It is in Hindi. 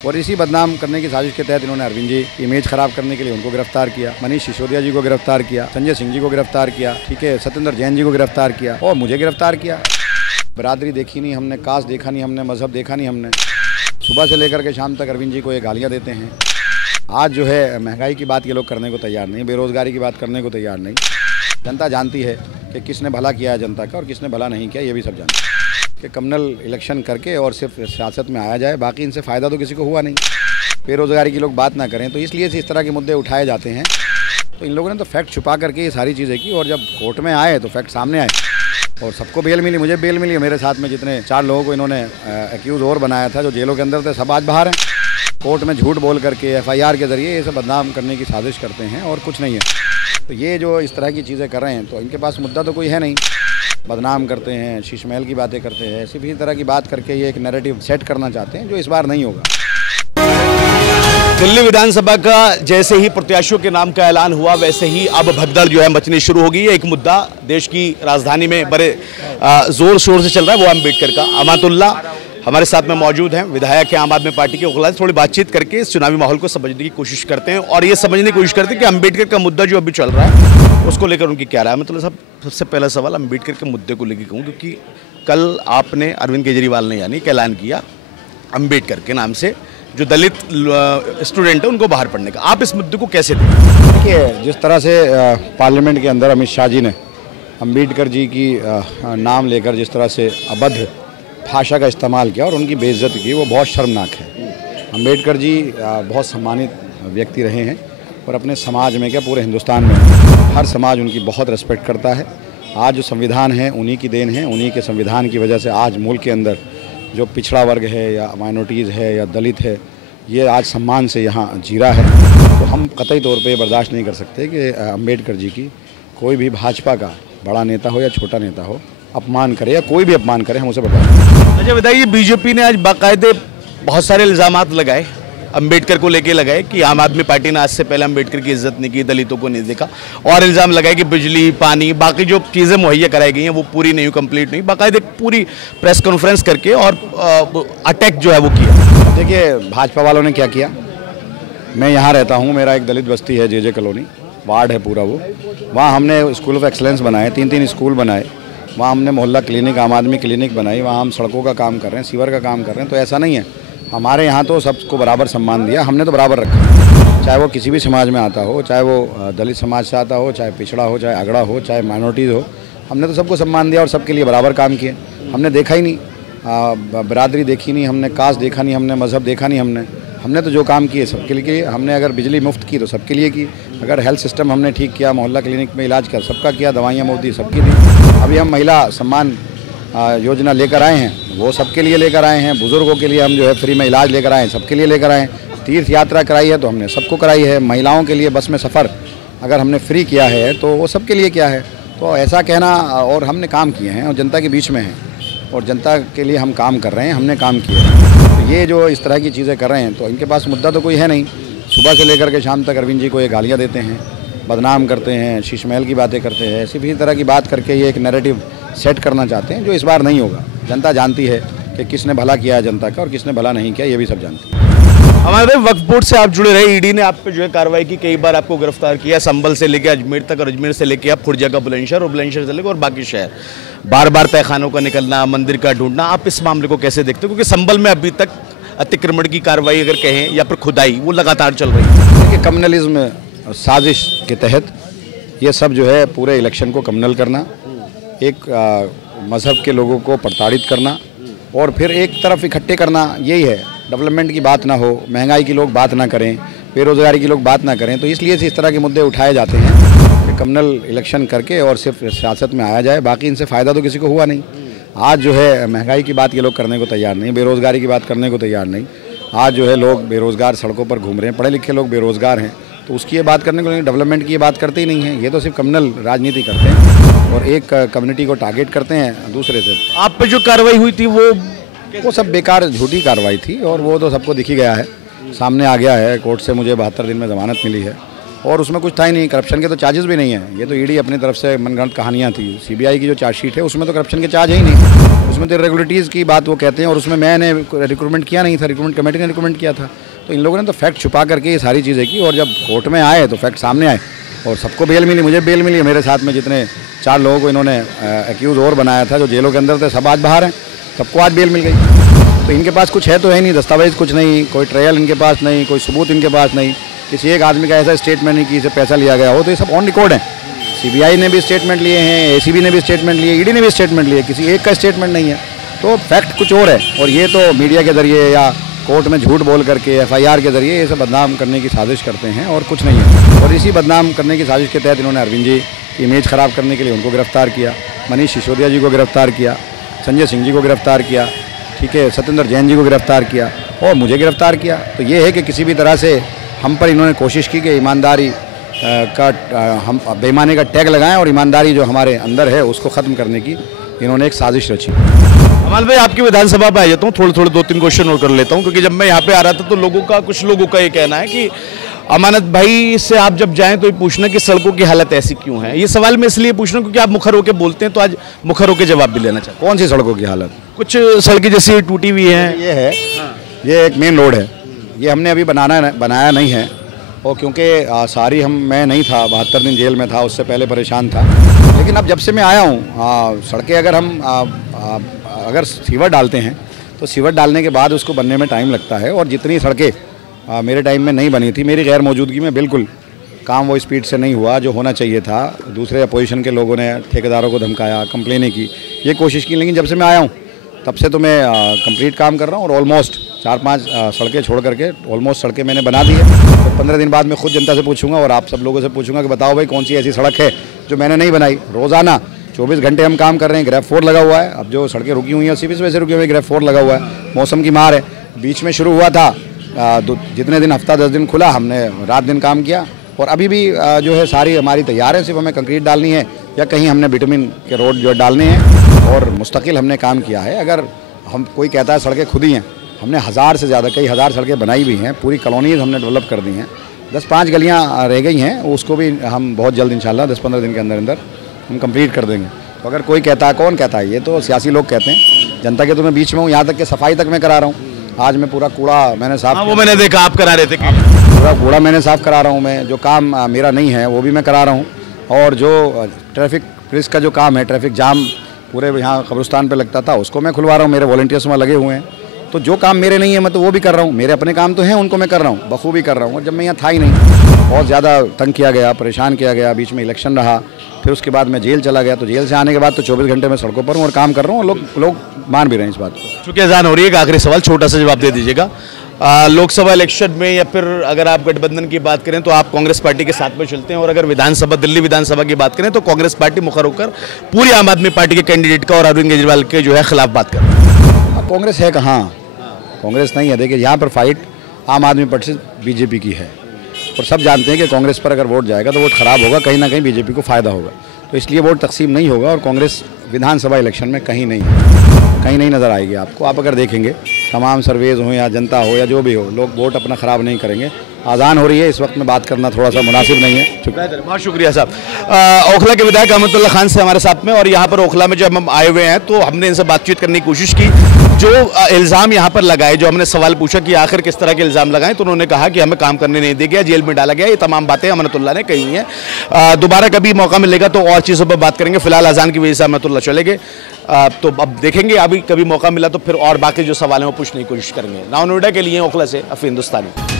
और इसी बदनाम करने की साजिश के तहत इन्होंने अरविंद जी की इमेज खराब करने के लिए उनको गिरफ्तार किया, मनीष सिसोदिया जी को गिरफ्तार किया, संजय सिंह जी को गिरफ्तार किया, ठीक है, सत्येंद्र जैन जी को गिरफ्तार किया और मुझे गिरफ्तार किया। बरादरी देखी नहीं हमने, कास्ट देखा नहीं हमने, मजहब देखा नहीं हमने। सुबह से लेकर के शाम तक अरविंद जी को ये गालियाँ देते हैं। आज जो है महंगाई की बात ये लोग करने को तैयार नहीं, बेरोजगारी की बात करने को तैयार नहीं। जनता जानती है कि किसने भला किया है जनता का और किसने भला नहीं किया, ये भी सब जानते हैं कि कम्युनल इलेक्शन करके और सिर्फ सियासत में आया जाए, बाकी इनसे फ़ायदा तो किसी को हुआ नहीं। बेरोज़गारी की लोग बात ना करें, तो इसलिए से इस तरह के मुद्दे उठाए जाते हैं। तो इन लोगों ने तो फैक्ट छुपा करके ये सारी चीज़ें की और जब कोर्ट में आए तो फैक्ट सामने आए और सबको बेल मिली, मुझे बेल मिली। मेरे साथ में जितने 4 लोगों को इन्होंने एक्यूज़ और बनाया था जो जेलों के अंदर थे, सब आज बाहर हैं। कोर्ट में झूठ बोल करके FIR के ज़रिए ये सब बदनाम करने की साजिश करते हैं और कुछ नहीं है। तो ये जो इस तरह की चीज़ें कर रहे हैं तो इनके पास मुद्दा तो कोई है नहीं। बदनाम करते हैं, शीश महल की बातें करते हैं, सिर्फ इसी तरह की बात करके ये एक नैरेटिव सेट करना चाहते हैं जो इस बार नहीं होगा। दिल्ली विधानसभा का जैसे ही प्रत्याशियों के नाम का ऐलान हुआ वैसे ही अब भगदड़ जो है मचनी शुरू हो गई है। एक मुद्दा देश की राजधानी में बड़े जोर शोर से चल रहा है, वो अम्बेडकर का। अमातुल्ला हमारे साथ में मौजूद हैं, विधायक हैं आम आदमी पार्टी के। उगला थोड़ी बातचीत करके इस चुनावी माहौल को समझने की कोशिश करते हैं और ये समझने की कोशिश करते हैं कि अम्बेडकर का मुद्दा जो अभी चल रहा है उसको लेकर उनकी क्या राय है। मतलब साहब, सबसे पहला सवाल अम्बेडकर के मुद्दे को लेकर कहूँ, क्योंकि कल आपने अरविंद केजरीवाल ने यानी कि ऐलान किया अम्बेडकर के नाम से जो दलित स्टूडेंट है उनको बाहर पढ़ने का। आप इस मुद्दे को कैसे देखते? देखिए, जिस तरह से पार्लियामेंट के अंदर अमित शाह जी ने अम्बेडकर जी की नाम लेकर जिस तरह से अभद्र भाषा का इस्तेमाल किया और उनकी बेइज्जती की, वो बहुत शर्मनाक है। अम्बेडकर जी बहुत सम्मानित व्यक्ति रहे हैं और अपने समाज में क्या पूरे हिंदुस्तान में हर समाज उनकी बहुत रिस्पेक्ट करता है। आज जो संविधान है उन्हीं की देन है, उन्हीं के संविधान की वजह से आज मुल्क के अंदर जो पिछड़ा वर्ग है या माइनॉरिटीज़ है या दलित है, ये आज सम्मान से यहाँ जी रहा है। तो हम कतई तौर पे बर्दाश्त नहीं कर सकते कि अम्बेडकर जी की कोई भी भाजपा का बड़ा नेता हो या छोटा नेता हो अपमान करे या कोई भी अपमान करे, हम उसे बर्दाश्त। अच्छा बताइए, बीजेपी ने आज बाकायदे बहुत सारे इल्ज़ामात लगाए अम्बेडकर को लेके लगाए कि आम आदमी पार्टी ने आज से पहले अम्बेडकर की इज्जत नहीं की, दलितों को नहीं देखा, और इल्ज़ाम लगाए कि बिजली, पानी, बाकी जो चीज़ें मुहैया कराई गई हैं वो पूरी नहीं हुई, कंप्लीट नहीं। बाकायदे पूरी प्रेस कॉन्फ्रेंस करके और अटैक जो है वो किया। देखिए, भाजपा वालों ने क्या किया, मैं यहाँ रहता हूँ, मेरा एक दलित बस्ती है, JJ कॉलोनी वार्ड है पूरा वो, वहाँ हमने स्कूल ऑफ एक्सलेंस बनाए, 3 स्कूल बनाए, वहाँ हमने मोहल्ला क्लिनिक, आम आदमी क्लिनिक बनाई, वहाँ हम सड़कों का काम कर रहे हैं, सीवर का काम कर रहे हैं। तो ऐसा नहीं है, हमारे यहाँ तो सबको बराबर सम्मान दिया, हमने तो बराबर रखा, चाहे वो किसी भी समाज में आता हो, चाहे वो दलित समाज से आता हो, चाहे पिछड़ा हो, चाहे अगड़ा हो, चाहे माइनॉरिटीज़ हो, हमने तो सबको सम्मान दिया और सबके लिए बराबर काम किए। हमने देखा ही नहीं, बरादरी देखी नहीं हमने, कास्ट देखा नहीं हमने, मजहब देखा नहीं हमने तो जो काम किए सबके लिए किए। हमने अगर बिजली मुफ्त की तो सबके लिए की, अगर हेल्थ सिस्टम हमने ठीक किया, मोहल्ला क्लिनिक में इलाज कर सबका किया, दवाइयाँ मुफ्त दी सबकी दी। अभी हम महिला सम्मान योजना लेकर आए हैं, वो सबके लिए लेकर आए हैं। बुज़ुर्गों के लिए हम जो है फ्री में इलाज लेकर आए हैं, सबके लिए लेकर आए हैं। तीर्थ यात्रा कराई है तो हमने सबको कराई है। महिलाओं के लिए बस में सफ़र अगर हमने फ्री किया है तो वो सबके लिए किया है। तो ऐसा कहना, और हमने काम किए हैं और जनता के बीच में हैं और जनता के लिए हम काम कर रहे हैं, हमने काम किया है। तो ये जो इस तरह की चीज़ें कर रहे हैं तो इनके पास मुद्दा तो कोई है नहीं। सुबह से लेकर के शाम तक अरविंद जी को ये गालियाँ देते हैं, बदनाम करते हैं, शीश महल की बातें करते हैं, सिर्फ इसी तरह की बात करके ये एक नैरेटिव सेट करना चाहते हैं जो इस बार नहीं होगा। जनता जानती है कि किसने भला किया है जनता का और किसने भला नहीं किया, ये भी सब जानते हैं। हमारे वक्फ बोर्ड से आप जुड़े रहे, ईडी ने आप पे जो है कार्रवाई की, कई बार आपको गिरफ्तार किया, संभल से लेकर अजमेर तक और अजमेर से लेकर आप खुर्जा का बुलंदशहर और बुलंदशहर से लेकर और बाकी शहर, बार बार तहखानों का निकलना, मंदिर का ढूंढना, आप इस मामले को कैसे देखते हो? क्योंकि संभल में अभी तक अतिक्रमण की कार्रवाई अगर कहें या फिर खुदाई वो लगातार चल रही है। देखिए, कम्युनलिज्म साजिश के तहत ये सब जो है पूरे इलेक्शन को कम्युनल करना, एक मज़हब के लोगों को प्रताड़ित करना और फिर एक तरफ इकट्ठे करना, यही है। डेवलपमेंट की बात ना हो, महंगाई की लोग बात ना करें, बेरोज़गारी की लोग बात ना करें, तो इसलिए से इस तरह के मुद्दे उठाए जाते हैं कि कम्युनल इलेक्शन करके और सिर्फ सियासत में आया जाए, बाकी इनसे फ़ायदा तो किसी को हुआ नहीं। आज जो है महंगाई की बात ये लोग करने को तैयार नहीं, बेरोज़गारी की बात करने को तैयार नहीं। आज जो है लोग बेरोज़गार सड़कों पर घूम रहे हैं, पढ़े लिखे लोग बेरोज़गार हैं, तो उसकी ये बात करने को नहीं, डेवलपमेंट की ये बात करते ही नहीं है। ये तो सिर्फ कम्युनल राजनीति करते हैं और एक कम्युनिटी को टारगेट करते हैं दूसरे से। आप पे जो कार्रवाई हुई थी वो सब बेकार झूठी कार्रवाई थी और वो तो सबको दिख ही गया है, सामने आ गया है। कोर्ट से मुझे 72 दिन में ज़मानत मिली है और उसमें कुछ था ही नहीं, करप्शन के तो चार्जेस भी नहीं है। ये तो ईडी अपनी तरफ से मनगढ़ंत कहानियाँ थी। CBI की जो चार्जशीट है उसमें तो करप्शन के चार्ज ही नहीं, उसमें तो इरेगुलरिटीज़ की बात वो कहते हैं, और उसमें मैंने रिक्रूटमेंट किया नहीं था, रिक्रूटमेंट कमेटी ने रिक्रूटमेंट किया था। तो इन लोगों ने तो फैक्ट छुपा करके ये सारी चीज़ें की, और जब कोर्ट में आए तो फैक्ट सामने आए और सबको बेल मिली, मुझे बेल मिली। मेरे साथ में जितने 4 लोगों को इन्होंने एक्यूज़ और बनाया था, जो जेलों के अंदर थे, सब आज बाहर हैं, सबको आज बेल मिल गई। तो इनके पास कुछ है तो है नहीं, दस्तावेज कुछ नहीं, कोई ट्रायल इनके पास नहीं, कोई सबूत इनके पास नहीं, किसी एक आदमी का ऐसा स्टेटमेंट नहीं कि इसे पैसा लिया गया हो। तो ये सब ऑन रिकॉर्ड है। CBI ने भी स्टेटमेंट लिए हैं, ACB ने भी स्टेटमेंट लिए, ED ने भी स्टेटमेंट लिए, किसी एक का स्टेटमेंट नहीं है। तो फैक्ट कुछ और है, और ये तो मीडिया के जरिए या कोर्ट में झूठ बोल करके FIR के जरिए ये सब बदनाम करने की साजिश करते हैं, और कुछ नहीं है। और इसी बदनाम करने की साजिश के तहत इन्होंने अरविंद जी की इमेज ख़राब करने के लिए उनको गिरफ्तार किया, मनीष सिसोदिया जी को गिरफ्तार किया, संजय सिंह जी को गिरफ्तार किया, ठीक है, सत्येंद्र जैन जी को गिरफ्तार किया, और मुझे गिरफ्तार किया। तो ये है कि किसी भी तरह से हम पर इन्होंने कोशिश की कि ईमानदारी का हम बेईमानी का टैग लगाएं, और ईमानदारी जो हमारे अंदर है उसको ख़त्म करने की इन्होंने एक साजिश रची। अमाल भाई, आपकी विधानसभा में आ जाता हूँ, थोड़े 2-3 क्वेश्चन और कर लेता हूँ, क्योंकि जब मैं यहाँ पे आ रहा था तो कुछ लोगों का ये कहना है कि अमानत भाई से आप जब जाएं तो ये पूछना कि सड़कों की हालत ऐसी क्यों है। ये सवाल मैं इसलिए पूछ रहा हूँ क्योंकि आप मुखर होकर बोलते हैं, तो आज मुखर होकर जवाब भी लेना चाहते हैं। कौन सी सड़कों की हालत? कुछ सड़कें जैसी टूटी हुई हैं। ये है, ये एक मेन रोड है, ये हमने अभी बनाया नहीं है, और क्योंकि मैं नहीं था, 72 दिन जेल में था, उससे पहले परेशान था। लेकिन अब जब से मैं आया हूँ, सड़कें अगर हम अगर सीवर डालते हैं तो सीवर डालने के बाद उसको बनने में टाइम लगता है, और जितनी सड़कें मेरे टाइम में नहीं बनी थी, मेरी गैर मौजूदगी में बिल्कुल काम वो स्पीड से नहीं हुआ जो होना चाहिए था। दूसरे अपोजिशन के लोगों ने ठेकेदारों को धमकाया, कंप्लेनें की, ये कोशिश की। लेकिन जब से मैं आया हूँ तब से तो मैं कंप्लीट काम कर रहा हूँ, और ऑलमोस्ट 4-5 सड़कें छोड़ करके ऑलमोस्ट सड़कें मैंने बना दी है। तो 15 दिन बाद मैं खुद जनता से पूछूंगा और आप सब लोगों से पूछूंगा कि बताओ भाई कौन सी ऐसी सड़क है जो मैंने नहीं बनाई। रोज़ाना 24 घंटे हम काम कर रहे हैं, ग्रेफ 4 लगा हुआ है। अब जो सड़कें रुकी हुई हैं उसी वजह से रुकी हुई है, ग्रेफ 4 लगा हुआ है। मौसम की मार है, बीच में शुरू हुआ था, जितने दिन हफ्ता 10 दिन खुला, हमने रात दिन काम किया, और अभी भी जो है सारी हमारी तैयार है, सिर्फ हमें कंक्रीट डालनी है या कहीं हमने बिटुमिन के रोड जो डालने हैं, और मुस्तकिल हमने काम किया है। अगर हम कोई कहता है सड़कें खुद ही हैं, हमने 1000 से ज़्यादा, कई हज़ार सड़कें बनाई भी हैं, पूरी कॉलोनीज हमने डेवलप कर दी हैं। 10-5 गलियाँ रह गई हैं, उसको भी हम बहुत जल्द इंशाल्लाह 10-15 दिन के अंदर अंदर हम कंप्लीट कर देंगे। तो अगर कोई कहता है, कौन कहता है, ये तो सियासी लोग कहते हैं, जनता के तो मैं बीच में हूँ। यहाँ तक कि सफाई तक मैं करा रहा हूँ। आज मैं पूरा कूड़ा मैंने साफ, वो मैंने देखा आप करा रहे थे, पूरा कूड़ा मैंने साफ करा रहा हूँ। मैं जो काम मेरा नहीं है वो भी मैं करा रहा हूँ, और जो ट्रैफिक पुलिस का जो काम है, ट्रैफिक जाम पूरे यहाँ कब्रिस्तान पे लगता था, उसको मैं खुलवा रहा हूँ। मेरे वॉलंटियर्स वहाँ लगे हुए हैं। तो जो काम मेरे नहीं है मैं तो वो भी कर रहा हूँ। मेरे अपने काम तो हैं, उनको मैं कर रहा हूँ, बखूबी कर रहा हूँ। और जब मैं यहाँ था ही नहीं, बहुत ज़्यादा तंग किया गया, परेशान किया गया, बीच में इलेक्शन रहा, फिर उसके बाद मैं जेल चला गया। तो जेल से आने के बाद तो 24 घंटे मैं सड़कों पर हूँ और काम कर रहा हूँ, और लोग मान भी रहे हैं इस बात को। चूँकि अजान हो रही है, एक आखिरी सवाल, छोटा सा जवाब दे दीजिएगा। लोकसभा इलेक्शन में या फिर अगर आप गठबंधन की बात करें तो आप कांग्रेस पार्टी के साथ में चलते हैं, और अगर विधानसभा, दिल्ली विधानसभा की बात करें तो कांग्रेस पार्टी मुखर होकर पूरी आम आदमी पार्टी के कैंडिडेट का और अरविंद केजरीवाल के जो है खिलाफ बात कर रहे हैं। कांग्रेस है कहाँ? कांग्रेस नहीं है। देखिए, यहाँ पर फाइट आम आदमी पार्टी से बीजेपी की है, और सब जानते हैं कि कांग्रेस पर अगर वोट जाएगा तो वोट खराब होगा, कहीं ना कहीं बीजेपी को फ़ायदा होगा। तो इसलिए वोट तकसीम नहीं होगा, और कांग्रेस विधानसभा इलेक्शन में कहीं नहीं नज़र आएगी आपको। आप अगर देखेंगे तमाम सर्वेज हो या जनता हो या जो भी हो, लोग वोट अपना ख़राब नहीं करेंगे। आज़ान हो रही है, इस वक्त में बात करना थोड़ा सा मुनासिब नहीं है। बहुत शुक्रिया साहब। ओखला के विधायक अहमदुल्ला खान से हमारे साथ में, और यहाँ पर ओखला में जब हम आए हुए हैं तो हमने इनसे बातचीत करने की कोशिश की। जो इल्ज़ाम यहाँ पर लगाए, जो हमने सवाल पूछा कि आखिर किस तरह के इल्ज़ाम लगाएं, तो उन्होंने कहा कि हमें काम करने नहीं दिया गया, जेल में डाला गया। ये तमाम बातें अमनतुल्लाह ने कही हैं। दोबारा कभी मौका मिलेगा तो और चीज़ों पर बात करेंगे। फिलहाल अजान की वजह से अमनतुल्लाह चले गए, तो अब देखेंगे, अभी कभी मौका मिला तो फिर और बाकी जो सवाल हैं वो पूछने की कोशिश करेंगे। नाउ नोएडा के लिए ओखला से अफी हिंदुस्तानी।